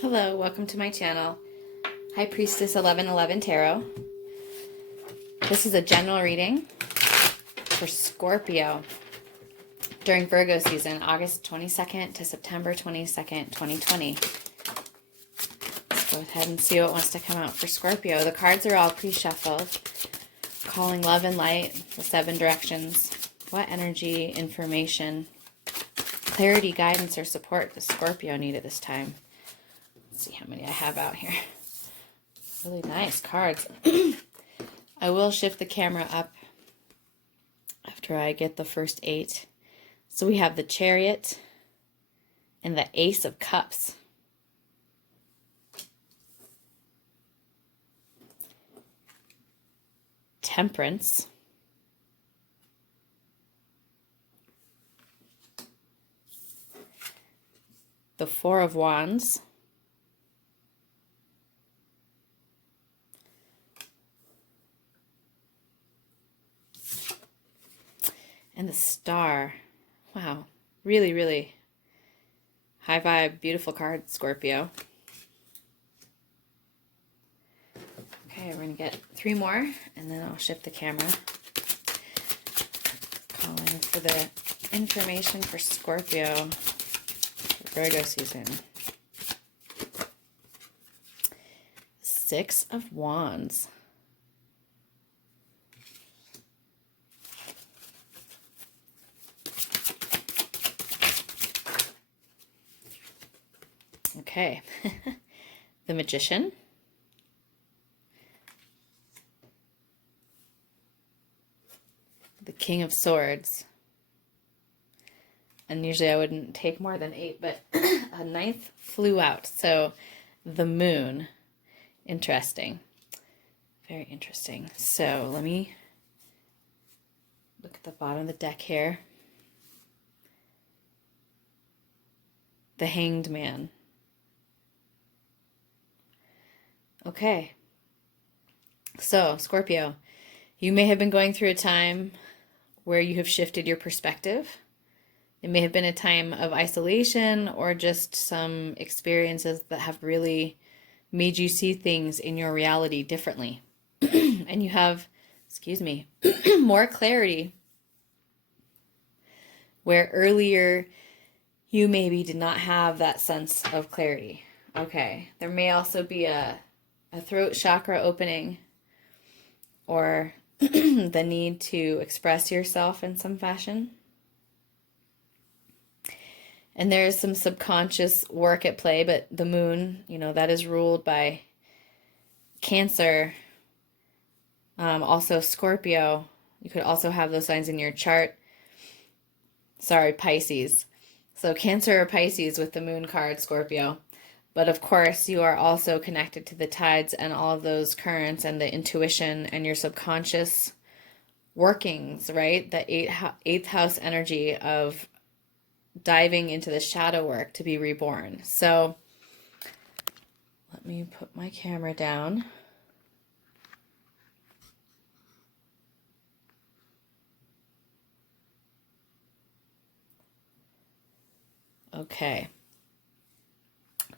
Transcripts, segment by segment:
Hello, welcome to my channel. Hi Priestess 1111 Tarot. This is a general reading for Scorpio during Virgo season, August 22nd to September 22nd, 2020. Let's go ahead and see what wants to come out for Scorpio. The cards are all pre-shuffled. Calling love and light, the 7 directions. What energy, information, clarity, guidance, or support does Scorpio need at this time? See how many I have out here. Really nice cards. I will shift the camera up after I get the first 8. So we have the Chariot and the Ace of Cups. Temperance. The Four of Wands. And the Star. Wow. Really, really high vibe, beautiful card, Scorpio. Okay, we're going to get 3 more, and then I'll shift the camera. Calling for the information for Scorpio for Virgo season. 6 of Wands. Okay, the Magician, the King of Swords, and usually I wouldn't take more than 8, but a 9th flew out, so the Moon. Interesting, very interesting. So let me look at the bottom of the deck here. The Hanged Man. Okay, so Scorpio, you may have been going through a time where you have shifted your perspective. It may have been a time of isolation or just some experiences that have really made you see things in your reality differently. And you have, more clarity where earlier you maybe did not have that sense of clarity. Okay, there may also be a throat chakra opening, or the need to express yourself in some fashion. And there's some subconscious work at play, but the Moon, that is ruled by Cancer, also Scorpio. You could also have those signs in your chart. Sorry, Pisces. So Cancer or Pisces with the Moon card, Scorpio. But of course, you are also connected to the tides and all of those currents and the intuition and your subconscious workings, right? The eighth house energy of diving into the shadow work to be reborn. So let me put my camera down. Okay.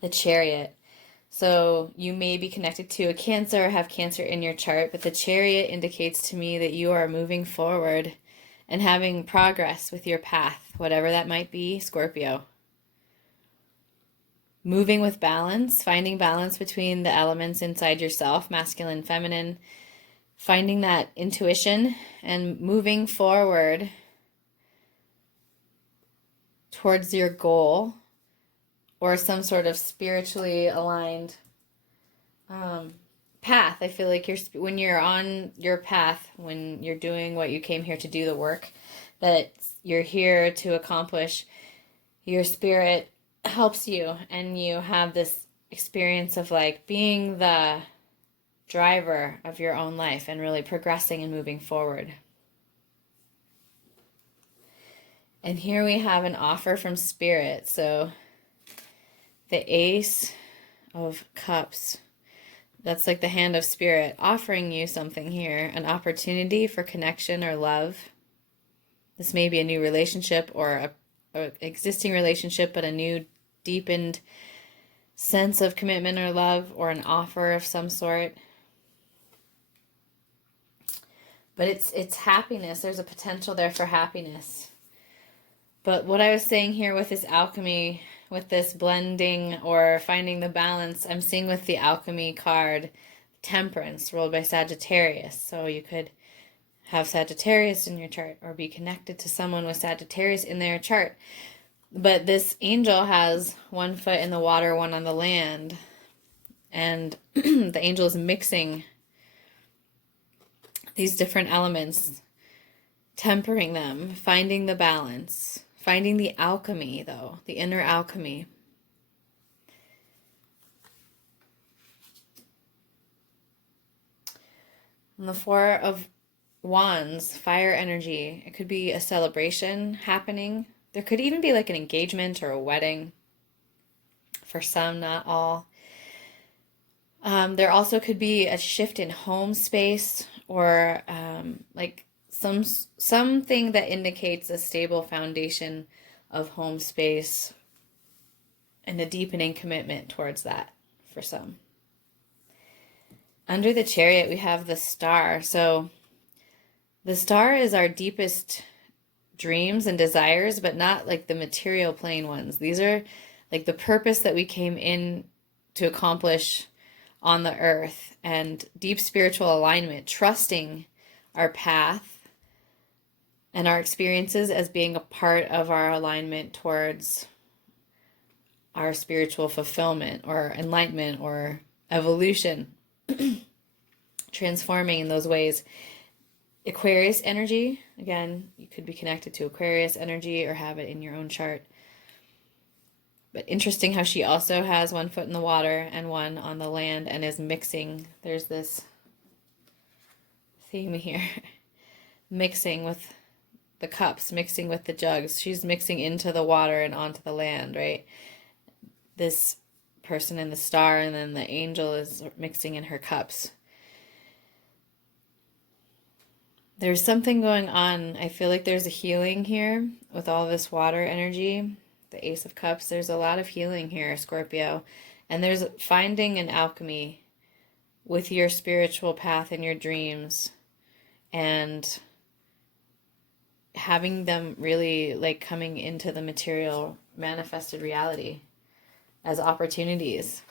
The Chariot. So you may be connected to a Cancer or have Cancer in your chart, but the Chariot indicates to me that you are moving forward and having progress with your path, whatever that might be, Scorpio. Moving with balance, finding balance between the elements inside yourself, masculine, feminine, finding that intuition and moving forward towards your goal, or some sort of spiritually aligned path. I feel like when you're on your path, when you're doing what you came here to do, the work that you're here to accomplish, your spirit helps you, and you have this experience of like being the driver of your own life and really progressing and moving forward. And here we have an offer from Spirit. So the Ace of Cups, that's like the hand of Spirit offering you something here, an opportunity for connection or love. This may be a new relationship or a existing relationship, but a new deepened sense of commitment or love or an offer of some sort. But it's happiness. There's a potential there for happiness. But what I was saying here with this alchemy, with this blending or finding the balance, I'm seeing with the alchemy card, Temperance, ruled by Sagittarius. So you could have Sagittarius in your chart or be connected to someone with Sagittarius in their chart. But this angel has one foot in the water, one on the land. And the angel is mixing these different elements, tempering them, finding the balance, finding the alchemy, though, the inner alchemy. And the Four of Wands, fire energy. It could be a celebration happening. There could even be like an engagement or a wedding. For some, not all. There also could be a shift in home space or like something that indicates a stable foundation of home space and a deepening commitment towards that for some. Under the Chariot, we have the Star. So the Star is our deepest dreams and desires, but not like the material plane ones. These are like the purpose that we came in to accomplish on the earth, and deep spiritual alignment, trusting our path and our experiences as being a part of our alignment towards our spiritual fulfillment or enlightenment or evolution, transforming in those ways. Aquarius energy, again, you could be connected to Aquarius energy or have it in your own chart. But interesting how she also has one foot in the water and one on the land and is mixing. There's this theme here. Mixing with the cups, mixing with the jugs. She's mixing into the water and onto the land, right? This person in the Star, and then the angel is mixing in her cups. There's something going on. I feel like there's a healing here with all this water energy. The Ace of Cups, there's a lot of healing here, Scorpio. And there's finding an alchemy with your spiritual path and your dreams and having them really like coming into the material manifested reality as opportunities.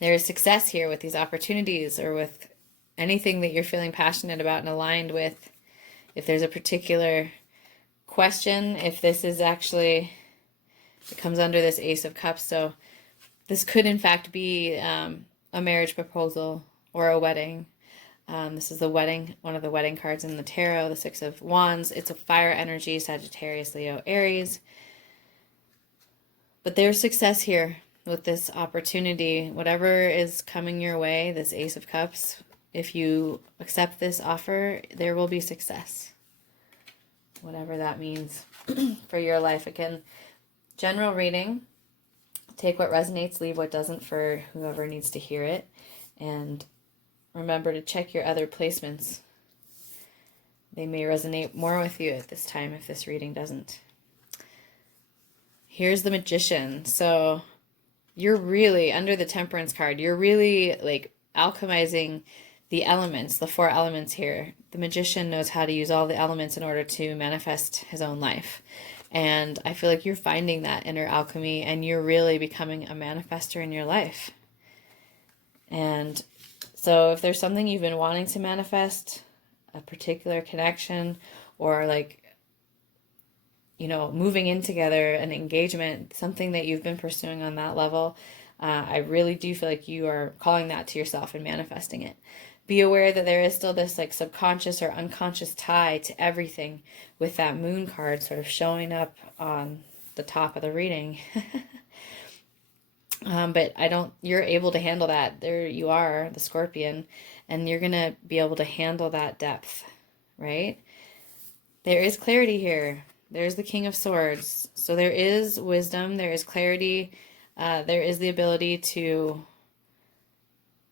There is success here with these opportunities or with anything that you're feeling passionate about and aligned with. If there's a particular question, if this is actually, it comes under this Ace of Cups, so this could in fact be a marriage proposal or a wedding. This is the wedding, one of the wedding cards in the tarot, the Six of Wands. It's a fire energy, Sagittarius, Leo, Aries. But there's success here with this opportunity. Whatever is coming your way, this Ace of Cups, if you accept this offer, there will be success. Whatever that means for your life. Again, general reading. Take what resonates, leave what doesn't for whoever needs to hear it. And remember to check your other placements. They may resonate more with you at this time if this reading doesn't. Here's the Magician. So you're really, under the Temperance card, you're really like alchemizing the elements, the four elements here. The Magician knows how to use all the elements in order to manifest his own life. And I feel like you're finding that inner alchemy and you're really becoming a manifester in your life. And so if there's something you've been wanting to manifest, a particular connection or like, you know, moving in together, an engagement, something that you've been pursuing on that level, I really do feel like you are calling that to yourself and manifesting it. Be aware that there is still this like subconscious or unconscious tie to everything with that Moon card sort of showing up on the top of the reading. But you're able to handle that. There you are, the Scorpion, and you're going to be able to handle that depth, right? There is clarity here. There's the King of Swords. So there is wisdom, there is clarity, there is the ability to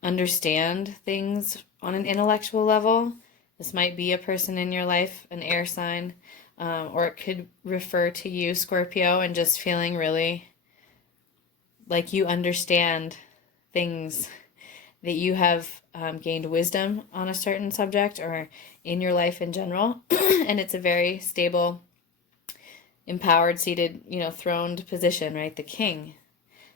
understand things on an intellectual level. This might be a person in your life, an air sign, or it could refer to you, Scorpio, and just feeling really like you understand things, that you have gained wisdom on a certain subject or in your life in general. And it's a very stable, empowered, seated, throned position, right? The king.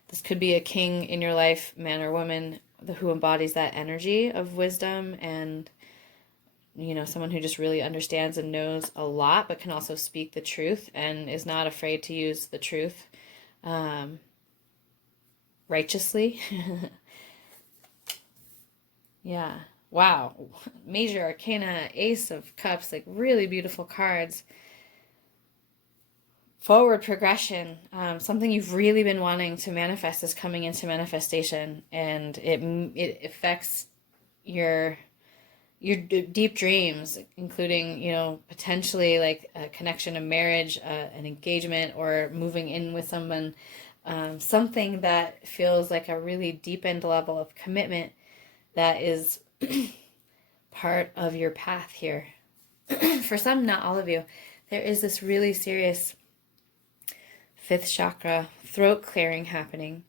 This could be a king in your life, man or woman, who embodies that energy of wisdom and, someone who just really understands and knows a lot, but can also speak the truth and is not afraid to use the truth righteously. Yeah. Wow. Major Arcana, Ace of Cups, like really beautiful cards. Forward progression, something you've really been wanting to manifest is coming into manifestation, and it affects your deep dreams, including potentially like a connection, a marriage, an engagement, or moving in with someone, something that feels like a really deepened level of commitment that is part of your path here. For some, not all of you, there is this really serious fifth chakra throat clearing happening.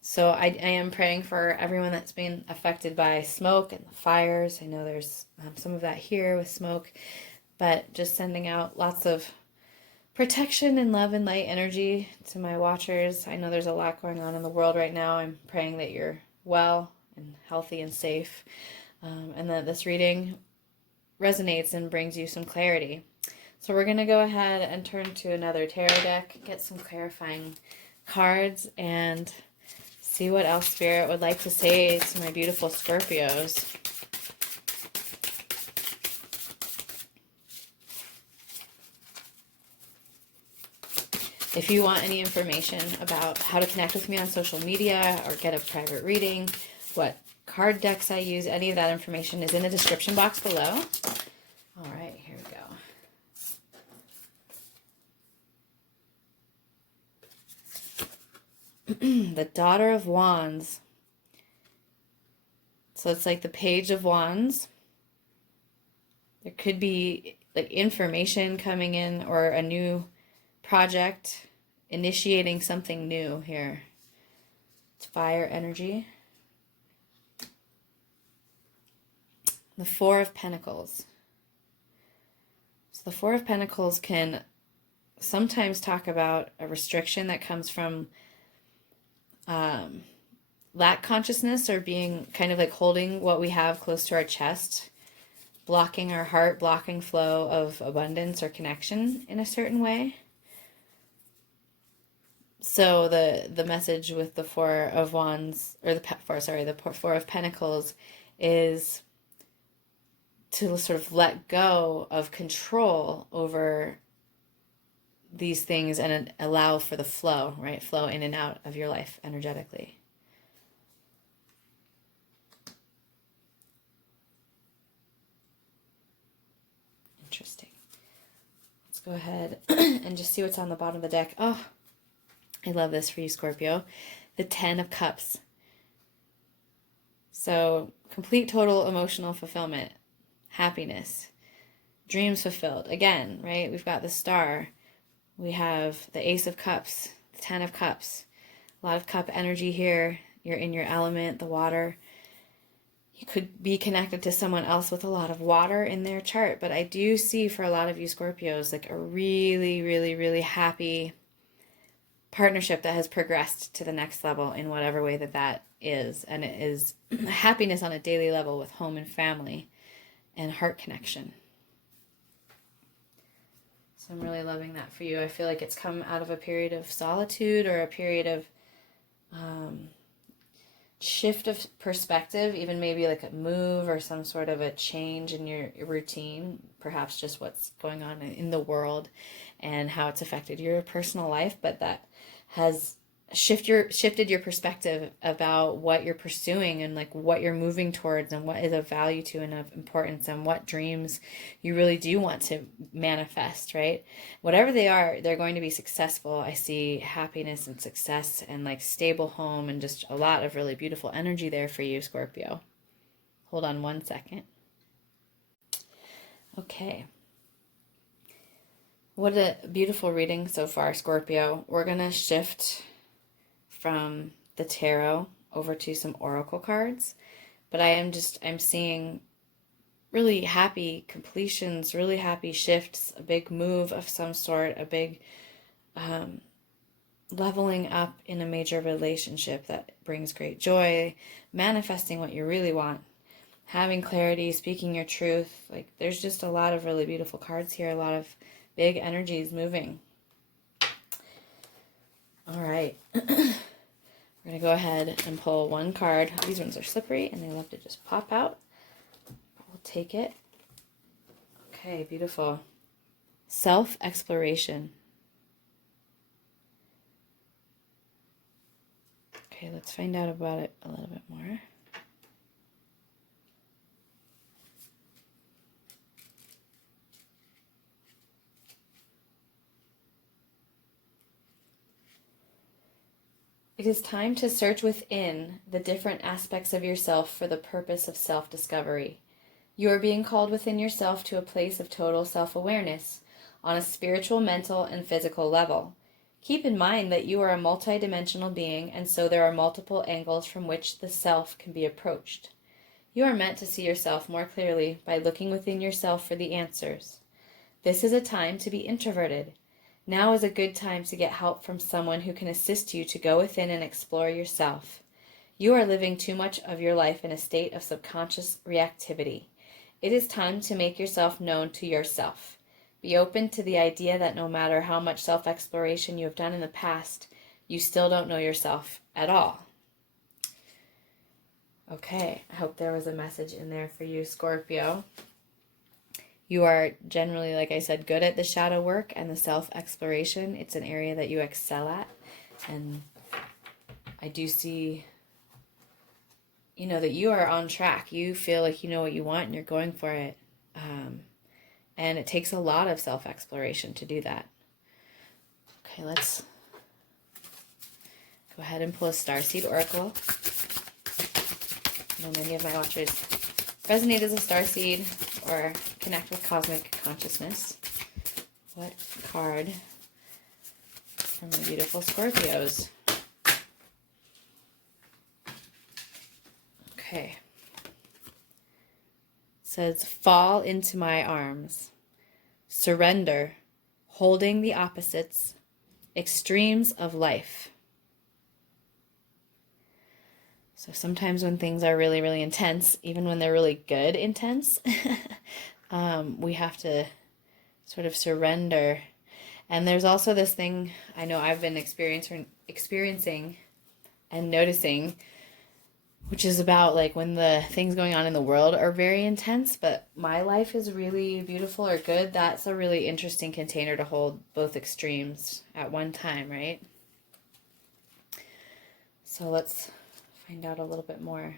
So I am praying for everyone that's been affected by smoke and the fires. I know there's some of that here with smoke, but just sending out lots of protection and love and light energy to my watchers. I know there's a lot going on in the world right now. I'm praying that you're well and healthy and safe, and that this reading resonates and brings you some clarity. So we're going to go ahead and turn to another tarot deck, get some clarifying cards, and see what else Spirit would like to say to my beautiful Scorpios. If you want any information about how to connect with me on social media or get a private reading, what card decks I use, any of that information is in the description box below. All right, here we go. The Daughter of Wands. So it's like the Page of Wands. There could be like information coming in or a new project, initiating something new here. It's fire energy. The Four of Pentacles. So the Four of Pentacles can sometimes talk about a restriction that comes from lack consciousness, or being kind of like holding what we have close to our chest, blocking our heart, blocking flow of abundance or connection in a certain way. So the message with the Four of Wands, or the Four of Pentacles, is to sort of let go of control over these things and allow for the flow, right? Flow in and out of your life energetically. Interesting. Let's go ahead and just see what's on the bottom of the deck. Oh, I love this for you, Scorpio. The Ten of Cups. So complete, total emotional fulfillment, happiness, dreams fulfilled. Again, right? We've got the Star. We have the Ace of Cups, the Ten of Cups. A lot of cup energy here. You're in your element, the water. You could be connected to someone else with a lot of water in their chart. But I do see for a lot of you Scorpios, like a really, really, really happy partnership that has progressed to the next level in whatever way that is. And it is happiness on a daily level with home and family and heart connection. So I'm really loving that for you. I feel like it's come out of a period of solitude or a period of shift of perspective, even maybe like a move or some sort of a change in your routine, perhaps just what's going on in the world and how it's affected your personal life, but that has shifted your perspective about what you're pursuing and like what you're moving towards and what is of value to and of importance and what dreams you really do want to manifest, right? Whatever they are, they're going to be successful. I see happiness and success and like stable home and just a lot of really beautiful energy there for you, Scorpio. Hold on one second. Okay. What a beautiful reading so far, Scorpio. We're going to shift from the tarot over to some oracle cards, but I'm seeing really happy completions, really happy shifts, a big move of some sort, a big leveling up in a major relationship that brings great joy, manifesting what you really want, having clarity, speaking your truth. Like, there's just a lot of really beautiful cards here, a lot of big energies moving. All right. We're going to go ahead and pull one card. These ones are slippery and they love to just pop out. We'll take it. Okay, beautiful. Self-exploration. Okay, let's find out about it a little bit more. It is time to search within the different aspects of yourself for the purpose of self-discovery. You are being called within yourself to a place of total self-awareness on a spiritual, mental, and physical level. Keep in mind that you are a multidimensional being, and so there are multiple angles from which the self can be approached. You are meant to see yourself more clearly by looking within yourself for the answers. This is a time to be introverted. Now is a good time to get help from someone who can assist you to go within and explore yourself. You are living too much of your life in a state of subconscious reactivity. It is time to make yourself known to yourself. Be open to the idea that no matter how much self-exploration you have done in the past, you still don't know yourself at all. Okay, I hope there was a message in there for you, Scorpio. You are generally, like I said, good at the shadow work and the self-exploration. It's an area that you excel at. And I do see, that you are on track. You feel like you know what you want and you're going for it. And it takes a lot of self-exploration to do that. Okay, let's go ahead and pull a Starseed Oracle. I know many of my watchers resonate as a starseed or connect with cosmic consciousness. What card from the beautiful Scorpios? Okay. It says, fall into my arms. Surrender, holding the opposites, extremes of life. So sometimes when things are really, really intense, even when they're really good intense, we have to sort of surrender. And there's also this thing I know I've been experiencing and noticing, which is about like when the things going on in the world are very intense, but my life is really beautiful or good. That's a really interesting container to hold both extremes at one time, right? So let's find out a little bit more.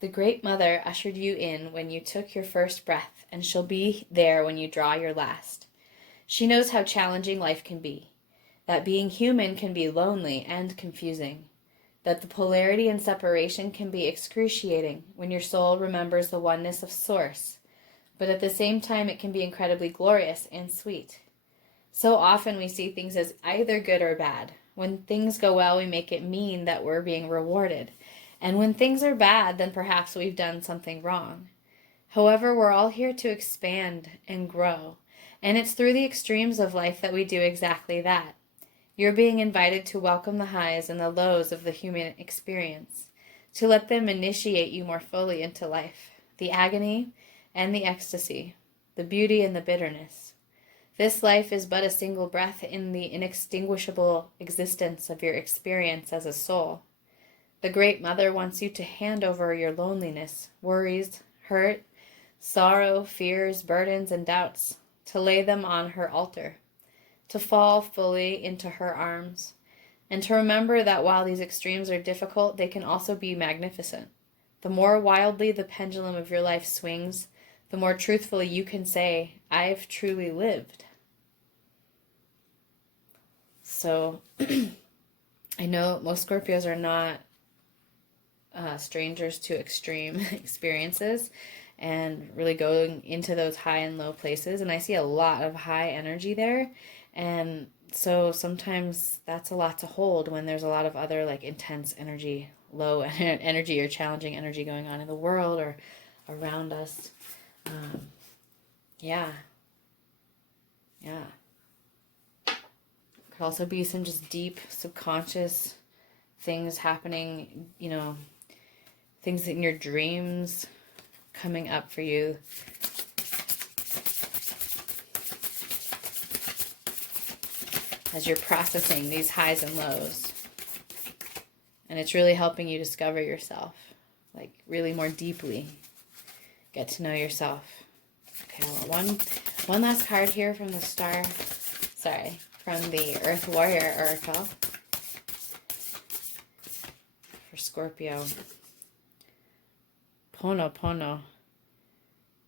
The Great Mother ushered you in when you took your first breath, and she'll be there when you draw your last. She knows how challenging life can be, that being human can be lonely and confusing, that the polarity and separation can be excruciating when your soul remembers the oneness of Source, but at the same time it can be incredibly glorious and sweet. So often we see things as either good or bad. When things go well, we make it mean that we're being rewarded. And when things are bad, then perhaps we've done something wrong. However, we're all here to expand and grow. And it's through the extremes of life that we do exactly that. You're being invited to welcome the highs and the lows of the human experience, to let them initiate you more fully into life, the agony and the ecstasy, the beauty and the bitterness. This life is but a single breath in the inextinguishable existence of your experience as a soul. The Great Mother wants you to hand over your loneliness, worries, hurt, sorrow, fears, burdens, and doubts, to lay them on her altar, to fall fully into her arms, and to remember that while these extremes are difficult, they can also be magnificent. The more wildly the pendulum of your life swings, the more truthfully you can say, I've truly lived. So I know most Scorpios are not strangers to extreme experiences, and really going into those high and low places. And I see a lot of high energy there. And so sometimes that's a lot to hold when there's a lot of other like intense energy, low energy or challenging energy going on in the world or around us. Yeah. Could also be some just deep subconscious things happening, things in your dreams coming up for you. As you're processing these highs and lows. And it's really helping you discover yourself, like really more deeply. Get to know yourself. Okay, well, one last card here from the from the Earth Warrior Oracle for Scorpio. Pono.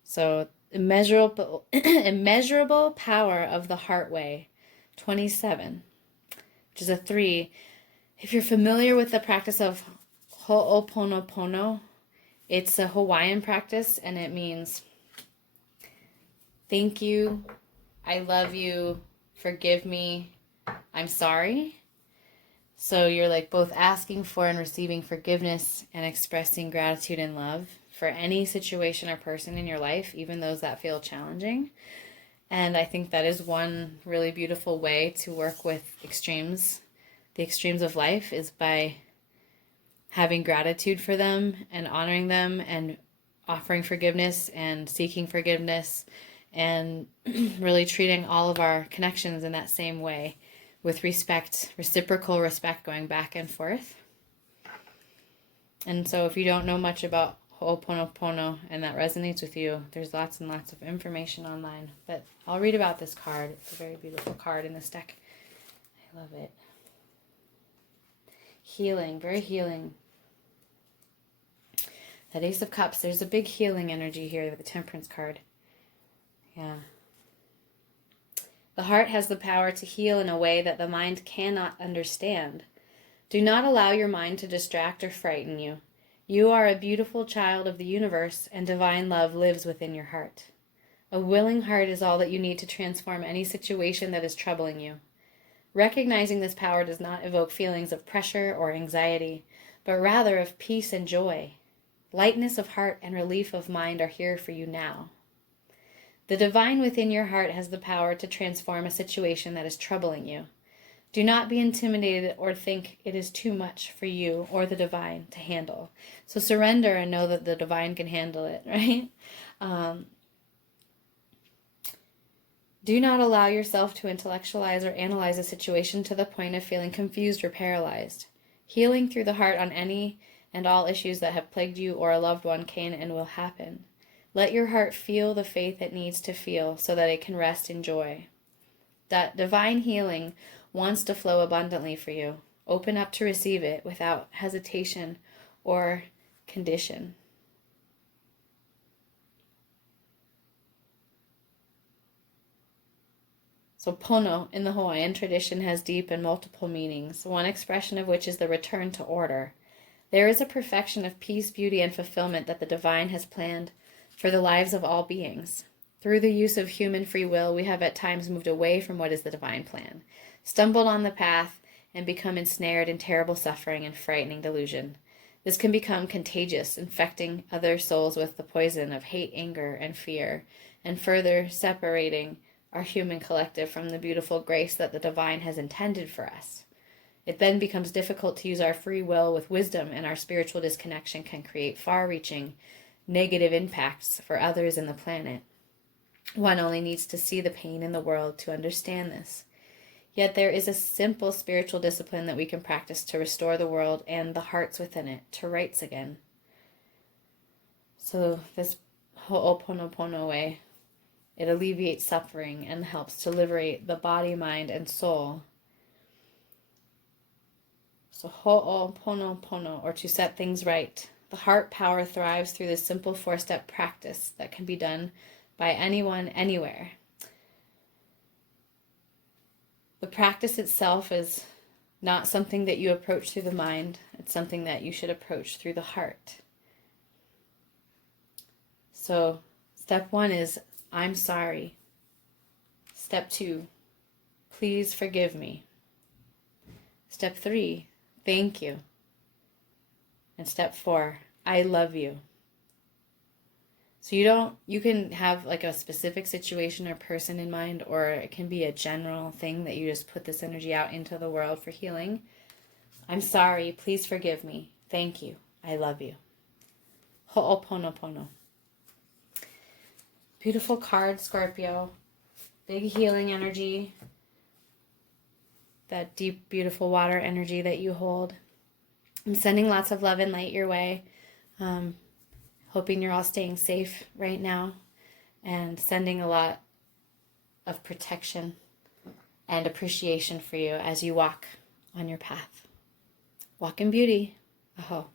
So, immeasurable power of the heart way, 27, which is a 3. If you're familiar with the practice of Ho'oponopono, it's a Hawaiian practice, and it means thank you, I love you, forgive me, I'm sorry. So you're like both asking for and receiving forgiveness and expressing gratitude and love for any situation or person in your life, even those that feel challenging. And I think that is one really beautiful way to work with extremes. The extremes of life is by having gratitude for them and honoring them and offering forgiveness and seeking forgiveness and really treating all of our connections in that same way with respect, reciprocal respect going back and forth. And so if you don't know much about Ho'oponopono and that resonates with you, there's lots and lots of information online. But I'll read about this card. It's a very beautiful card in this deck. I love it. Healing, very healing. That Ace of Cups, there's a big healing energy here with the Temperance card. Yeah. The heart has the power to heal in a way that the mind cannot understand. Do not allow your mind to distract or frighten you. You are a beautiful child of the universe, and divine love lives within your heart. A willing heart is all that you need to transform any situation that is troubling you. Recognizing this power does not evoke feelings of pressure or anxiety, but rather of peace and joy. Lightness of heart and relief of mind are here for you now. The divine within your heart has the power to transform a situation that is troubling you. Do not be intimidated or think it is too much for you or the divine to handle. So surrender and know that the divine can handle it, right? Do not allow yourself to intellectualize or analyze a situation to the point of feeling confused or paralyzed. Healing through the heart on any and all issues that have plagued you or a loved one can and will happen. Let your heart feel the faith it needs to feel so that it can rest in joy. That divine healing wants to flow abundantly for you. Open up to receive it without hesitation or condition. So pono in the Hawaiian tradition has deep and multiple meanings, one expression of which is the return to order. There is a perfection of peace, beauty, and fulfillment that the divine has planned for the lives of all beings. Through the use of human free will, we have at times moved away from what is the divine plan, stumbled on the path, and become ensnared in terrible suffering and frightening delusion. This can become contagious, infecting other souls with the poison of hate, anger, and fear, and further separating our human collective from the beautiful grace that the divine has intended for us. It then becomes difficult to use our free will with wisdom, and our spiritual disconnection can create far-reaching negative impacts for others and the planet. One only needs to see the pain in the world to understand this. Yet there is a simple spiritual discipline that we can practice to restore the world and the hearts within it to rights again. So this Ho'oponopono way, it alleviates suffering and helps to liberate the body, mind, and soul. So Ho'oponopono, or to set things right. The heart power thrives through this simple 4-step practice that can be done by anyone, anywhere. The practice itself is not something that you approach through the mind. It's something that you should approach through the heart. So step 1 is, I'm sorry. Step 2, please forgive me. Step 3, thank you. And step 4, I love you. So you can have like a specific situation or person in mind, or it can be a general thing that you just put this energy out into the world for healing. I'm sorry, please forgive me. Thank you, I love you. Ho'oponopono. Beautiful card, Scorpio. Big healing energy. That deep, beautiful water energy that you hold. I'm sending lots of love and light your way. Hoping you're all staying safe right now. And sending a lot of protection and appreciation for you as you walk on your path. Walk in beauty. Aho.